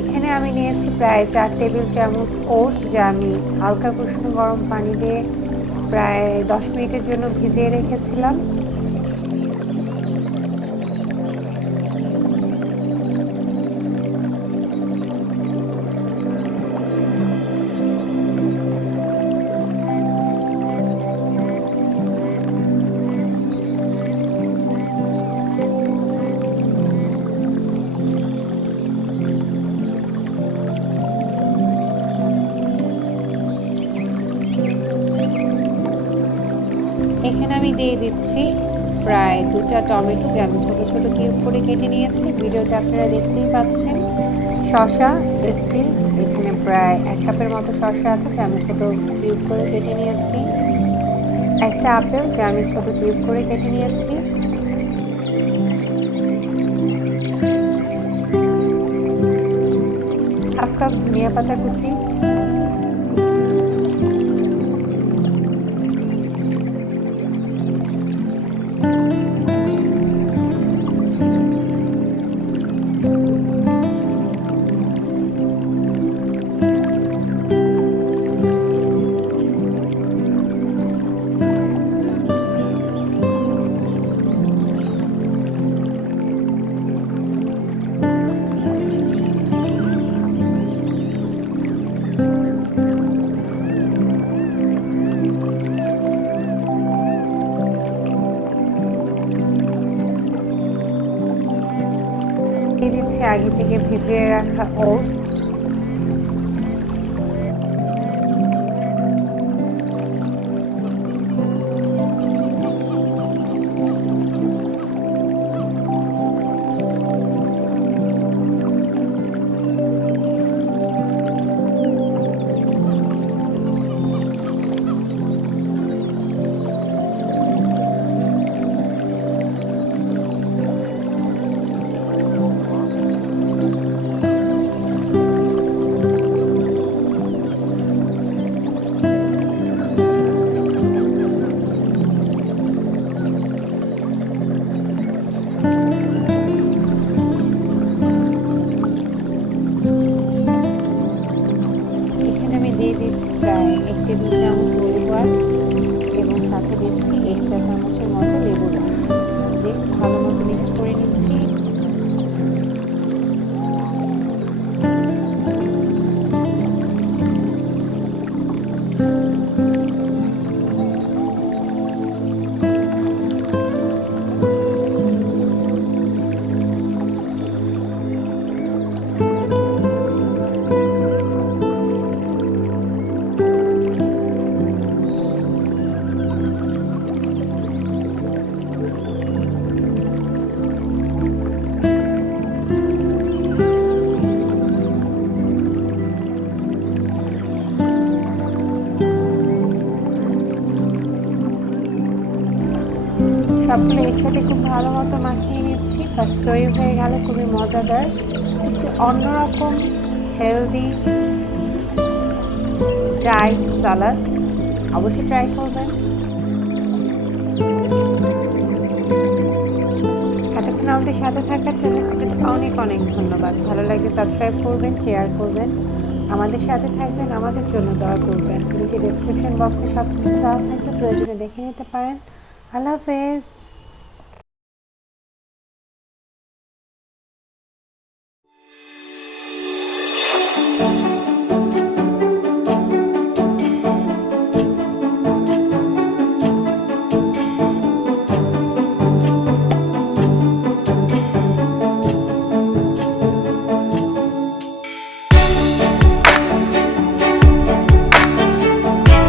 এখানে আমি নিয়েছি প্রায় 4 টেবিল চামচ ওটস, যা আমি হালকা কুসুম গরম পানি দিয়ে প্রায় 10 মিনিটের জন্য ভিজিয়ে রেখেছিলাম। এখানে আমি দিয়ে দিচ্ছি প্রায় 2টা টমেটো, যা আমি ছোট ছোট কিউব করে কেটে নিয়েছি। ভিডিওতে আপনারা দেখতেই পাচ্ছেন। শসা একটি, এখানে প্রায় 1 কাপের মতো শসা আছে, যা আমি ছোট কিউব করে কেটে নিয়েছি। একটা আপেল, যা আমি ছোট কিউব করে কেটে নিয়েছি। হাফ কাপ ধনিয়া পাতা কুচি, দিয়ে দিচ্ছি আগে থেকে ভিজিয়ে রাখা ওটস। দিয়ে দিচ্ছি প্রায় 1 টেবিল চামচ অলিভ অয়েল এবং সাথে দিচ্ছি 1 চা চামচের মতো লেবুর রস দিয়ে ভালো মতো মিক্স করে নিচ্ছি। সবগুলো একসাথে খুব ভালো মতো মাখিয়ে নিচ্ছি। বাস তৈরি হয়ে গেল খুবই মজাদার, হচ্ছে অন্যরকম হেলদি ডায়েট সালাদ। অবশ্যই ট্রাই করবেন। এতক্ষণ আমাদের সাথে থাকার জন্য আপনাদের অনেক অনেক ধন্যবাদ। ভালো লাগলে সাবস্ক্রাইব করবেন, শেয়ার করবেন, আমাদের সাথে থাকবেন, আমাদের জন্য দোয়া করবেন। নিচে ডেসক্রিপশন বক্সে সব কিছু দেওয়া থাকবে, প্রয়োজনে দেখে নিতে পারেন। আল্লাহ হাফেজ।